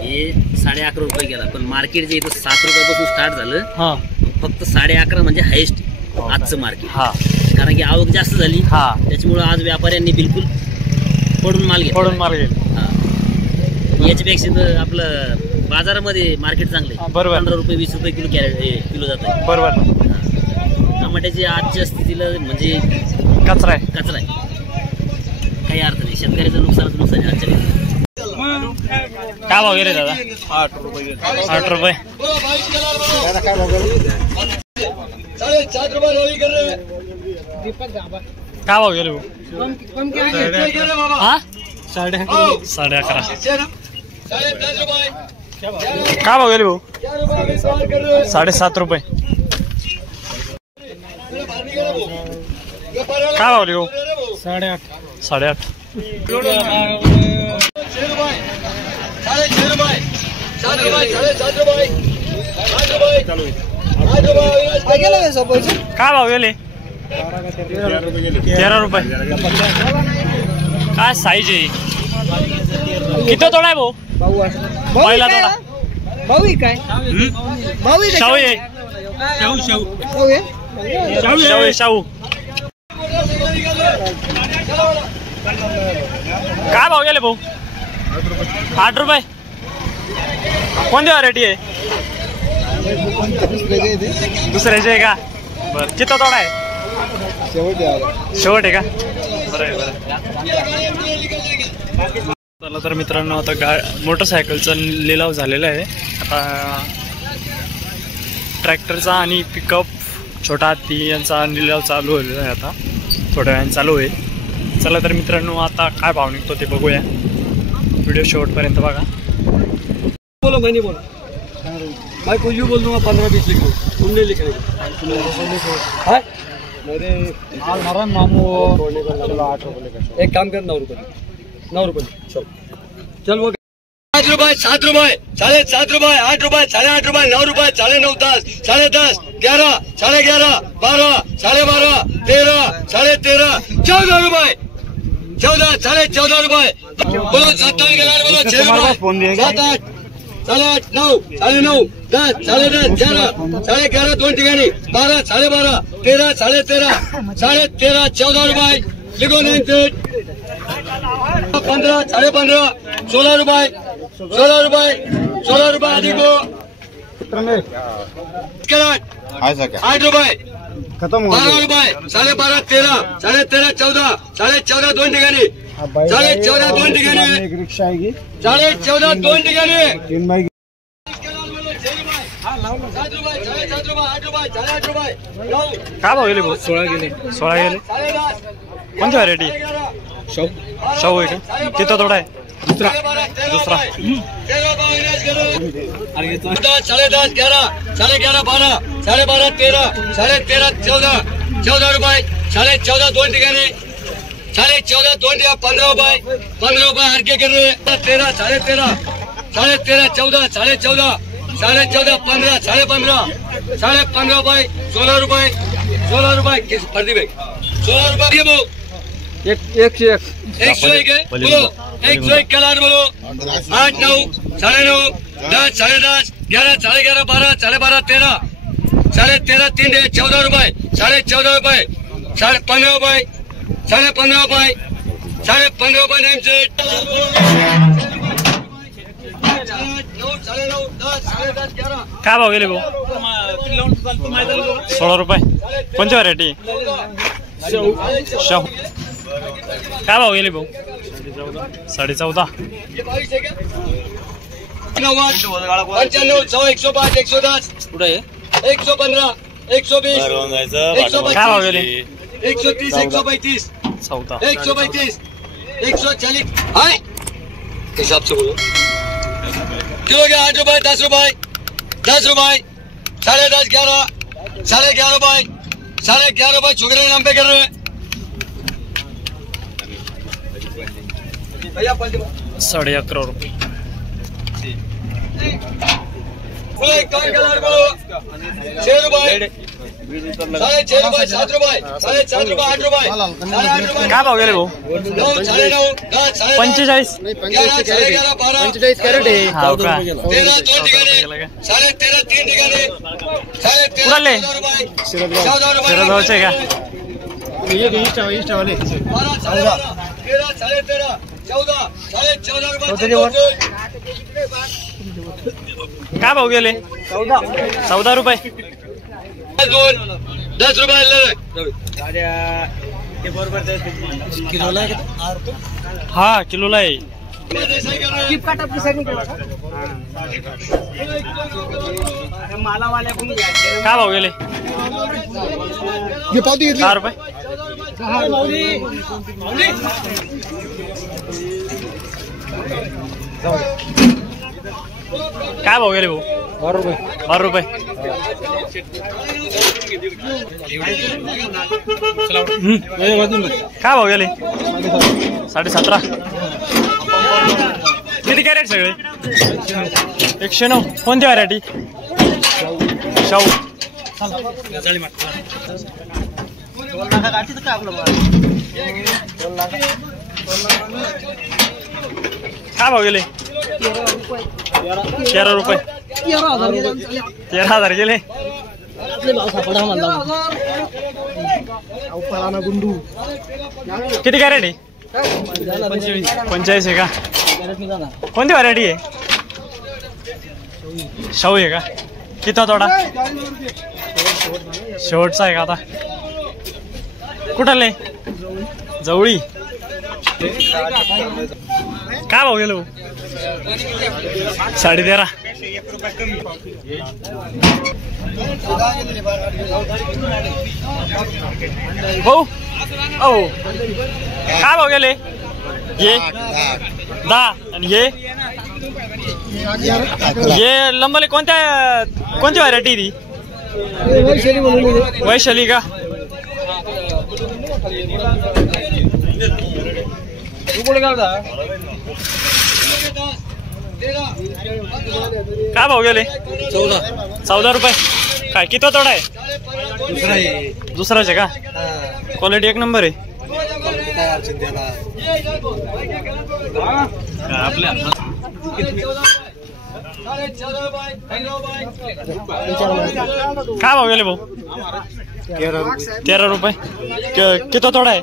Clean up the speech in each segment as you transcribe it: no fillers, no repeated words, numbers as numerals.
हे 11.5 रुपये गेला, पण मार्केट जे इथं 7 रुपयापासून स्टार्ट झालं. फक्त 11.5 म्हणजे हायेस्ट आजचं मार्केट. कारण की आवक जास्त झाली त्याच्यामुळे आज व्यापाऱ्यांनी बिलकुल पडून माल घेतला. याच्यापेक्षा तर आपलं बाजारामध्ये मार्केट चांगलं आहे. 15 रुपये 20 रुपये किलो जात आहे. बरोबर. टमाट्याची आजच्या स्थितीला म्हणजे कचरा आहे. काही अर्थ नाही. शेतकऱ्याचं नुकसानाचं नुकसान आहे आजच्या. काय भाव गेले दादा? 8 रुपये. 8 रुपये. काय भाव गेले? 7.5 रुपये रोली कर रहे. काय भाव गेले भाऊ? हा 11.5. काय भाव गेले भाऊ? 7.5 रुपये. काय भाव भाऊ? 8.5. 8.5. काय भाव गेले? 13 रुपये. काय साईज आहे? किती तोडा आहे भाऊ? पहिला तोडा भाऊ काय शाहू आहे. शाहू. काय भाव गेले भाऊ? 8 रुपये. कोणती व्हरायटी आहे? दुसऱ्याची आहे का? बरं. किती तोडा आहे? शेवट आहे का? बरं. चला तर मित्रांनो, आता मोटरसायकलचा लिलाव झालेला आहे. आता ट्रॅक्टरचा आणि पिकअप छोटा हत्ती यांचा लिलाव चालू होईल. आता थोड्या वेळाने चालू होईल. चला तर मित्रांनो, आता काय भाव निघतो ते बघूया. व्हिडिओ शेवटपर्यंत बघा. बोलो मैं नहीं बोला, मैं कुछ भी बोल दूंगा. 15-20 लिख दो. तुम नहीं लिख रहे मेरे मामू. एक काम कर, 9 रुपये. 9 रुपये चल. वो 7 रुपये, 7 रुपये, 7.5 रुपये, 8 रुपये, 8.5 रुपये, 9 रुपये, 9.5, 10, 10.5, 11, 11.5, 12, 12.5, 13, 13.5, 14 रुपये. 14, 14.5 रुपये. बोलो 7 गेला. बोलो 6 रुपये. 7, 8, 8, 9, 9.5, 10, 10.5, 11, 11.5 2 ठिकाणी. 12, 12.5, 13, 13, 13.5, 14 रुपये. लिखो 9, 15, 15.5, 16 रुपये. 16 रुपये. 16 रुपये अधिक 8 रुपये. खत्म. 12 रुपये. 12.5, 13, 13.5, 14, 14.5 2 ठिकाणी. 14.5 2 ठिकाणी. 14.5 2 ठिकाणी. 7 रुपये, 7 रुपये, 8 रुपये, 8 रुपये. काय भाव गेले भाऊ? 16 गेले. 16 गेले. कोणती व्हरायटी? शाहू आहे का? किती तोडा आहे? दुसरा. 10.5, 11, 11.5, 12, 12.5, 13, 13.5, 14 रुपये. 14.5 2 ठिकाणी. 14.5 2 ठिकाणी. 15 रुपये. 15 रुपये हरके कर रहे. 13, 13.5, 14, 14.5, 15, 15.5, 15 रुपये. 16 रुपये. 16 रुपये प्रदीप. 16 रुपये भाऊ. 101 बोलो. 101 कलार बोलो. 8, 9, 9.5, 10, 10.5, 11, 11.5, 12, 12.5, 13, 13, 3 डे 14 रुपये. 14.5 रुपये. 15 रुपये. 15 रुपये. 15 रुपये नेम सेट. काय भाव गेले भाऊ? 16 रुपये. कोणती व्हरायटी? शाहू. काय भाव गेले भाऊ? 14.5. 95, 105, 110. कुठे 115, 120, 125. काय भाव गेले? 130, 135, 135, 140. हिसाब से बोलो. किलो के 8 रुपये, 10 रुपये, 10 रुपये, 10.5, 11, 11.5 रुपये, 11.5 रुपये. छुगरे नाम पे कर रहे हैं. 11.5 रुपये. बोलो 6 रुपये. 6.5 रुपये 7 रुपये 7.5 रुपये 8 रुपये 8.5 रुपये काय भाव गेले भाऊ 9 9.5 10 45 11 12 45 कॅरेट आहे हाव का 13 2 ठिकाणी 13.5 3 ठिकाणी 13.5 कुणाले? 14 रुपये शिरदवचे का? 12 13 13 14 14.5 रुपये काय भाव गेले 14 रुपये 10 रुपये हा किलोला आहे काय भाव गेले 10 रुपये काय भाव गेले भाऊ 12 रुपये काय भाव गेले 17.5 किती कॅरेट सगळे 109 कोणती व्हरायटी शाहू काय भाव गेले 13 रुपये 13,000 गेले किती कॅरेट आहे 45 आहे का कोणती व्हरायटी आहे शाहू आहे का किती थोडा शेवटचा आहे का आता कुठले जवळी काय भाव गेलो 13.5 भाऊ ओ काय भाव गेले ये 10 आणि ये लंबले कोणती व्हरायटी ती वैशाली का काय भाव गेले 14 रुपये काय किती तोडा आहे दुसराच आहे का क्वालिटी एक नंबर आहे काय भाव गेले भाऊ 13 रुपये किती तोडा आहे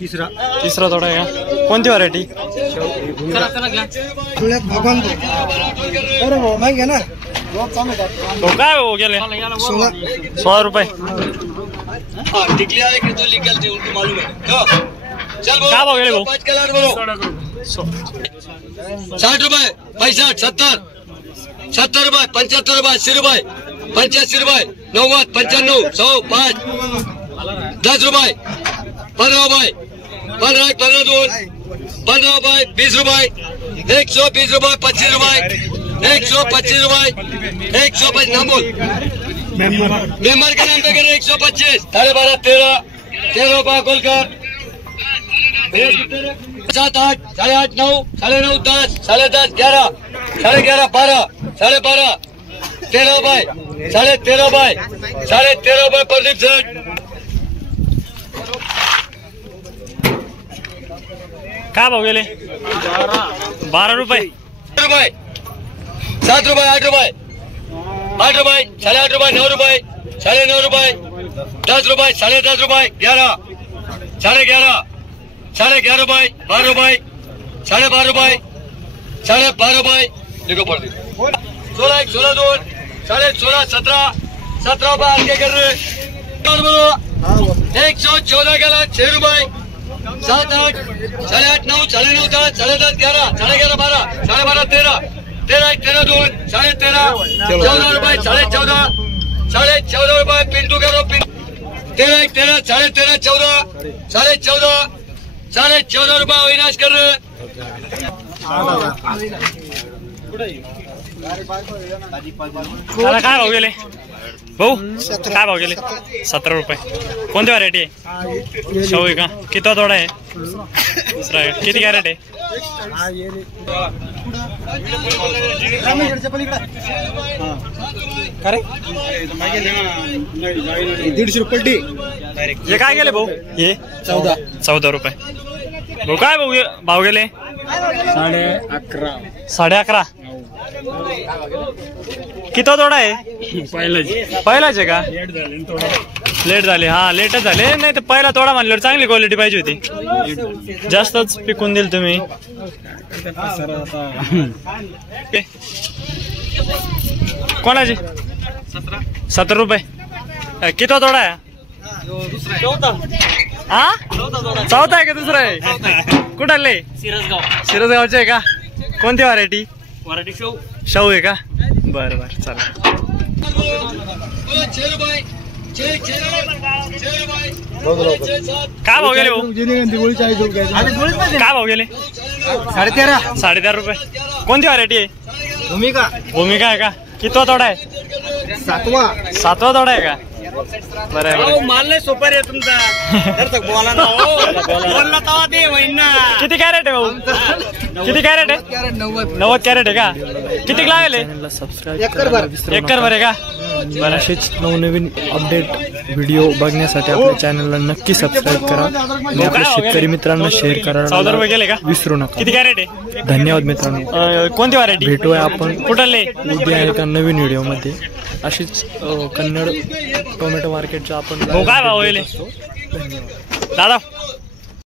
तिसरा तोडा आहे का कोणती व्हरायटी काय भाऊ गेले 16 रुपये काय भाव गेले भाऊ 60 रुपये 65 70 रुपये 75 रुपये 80 रुपये 85 रुपये 90 95 100 5 10 रुपये 15 रुपये 15 15 रुपये 20 रुपये 120 रुपये 25 रुपये 125 रुपये 125 नाम बोल मेंबर के नाम पे करे 125 12.5 13 रुपये गोलकर 7 8 8.5 9 9.5 10 10.5 11 11.5 12 12.5 13 रुपये 13.5 रुपये 13.5 रुपये प्रदीप सेठ काय भाव गेले 12 रुपये 7 रुपये 8 रुपये 8 रुपये 8.5 रुपये 9 रुपये 9.5 रुपये 10 रुपये 10.5 रुपये 11 11.5 11.5 रुपये 12 रुपये 12.5 रुपये 12.5 रुपये देखो पड़ 16 1 16 2 16 17 17 रुपये आगे कर रहे 114 गेला 6 रुपये 7 8 8.5 9 9.5 10 10 11 11.5 12 12.5 13 13 13 2 13.5 14 रुपये 14.5 14.5 रुपये पिंटू करो 13 13 13.5 14 14.5 रुपये अविनाश कर रहे काय भाव गेले भाऊ काय भाव गेले 17 रुपये कोणती व्हरायटी आहे शाहू आहे का किती तोडा आहे दुसरा आहे किती कॅरेट आहे ₹150 पलटी. हे काय गेले भाऊ? हे 14 रुपये. भाऊ काय भाव गेले? 11.5. किती तोडा आहे? पहिलाच आहे का? लेट झाले. हा लेटच झाले. नाही तर पहिला तोडा म्हणल्यावर चांगली क्वालिटी पाहिजे होती. जास्तच पिकून दिल तुम्ही. कोणाचे? 17 रुपये. किती तोडा आहे? हा चौथा आहे का दुसरा आहे? कुठाले? सिरसगावचे आहे का? कोणती व्हरायटी? शाहू आहे का? बरं बरं चालेल. काय भाव गेले? काय भाव गेले? 13.5 रुपये. कोणती व्हरायटी आहे? भूमिका आहे का? किती तोडा आहे? 7वा तोडा आहे का? बरं माल नाही सुपर आहे तुमचा. किती कॅरेट आहे भाऊ? किती कॅरेट आहे? 90 कॅरेट आहे का? किती लागले? एकर भर आहे का? बरं. असेच नवनवीन अपडेट व्हिडिओ बघण्यासाठी आपल्या चॅनलला नक्की सबस्क्राईब करा आणि आपल्या शेतकरी मित्रांना शेअर करा. 14 रुपये गेले का? विसरू नका. किती कॅरेट आहे? धन्यवाद मित्रांनो. कोणती व्हरायटी? भेटूया आपण कुठले? उद्या एका नवीन व्हिडिओमध्ये. अशीच कन्नड टोमॅटो मार्केटच्या आपण काय भाव गेले दादा?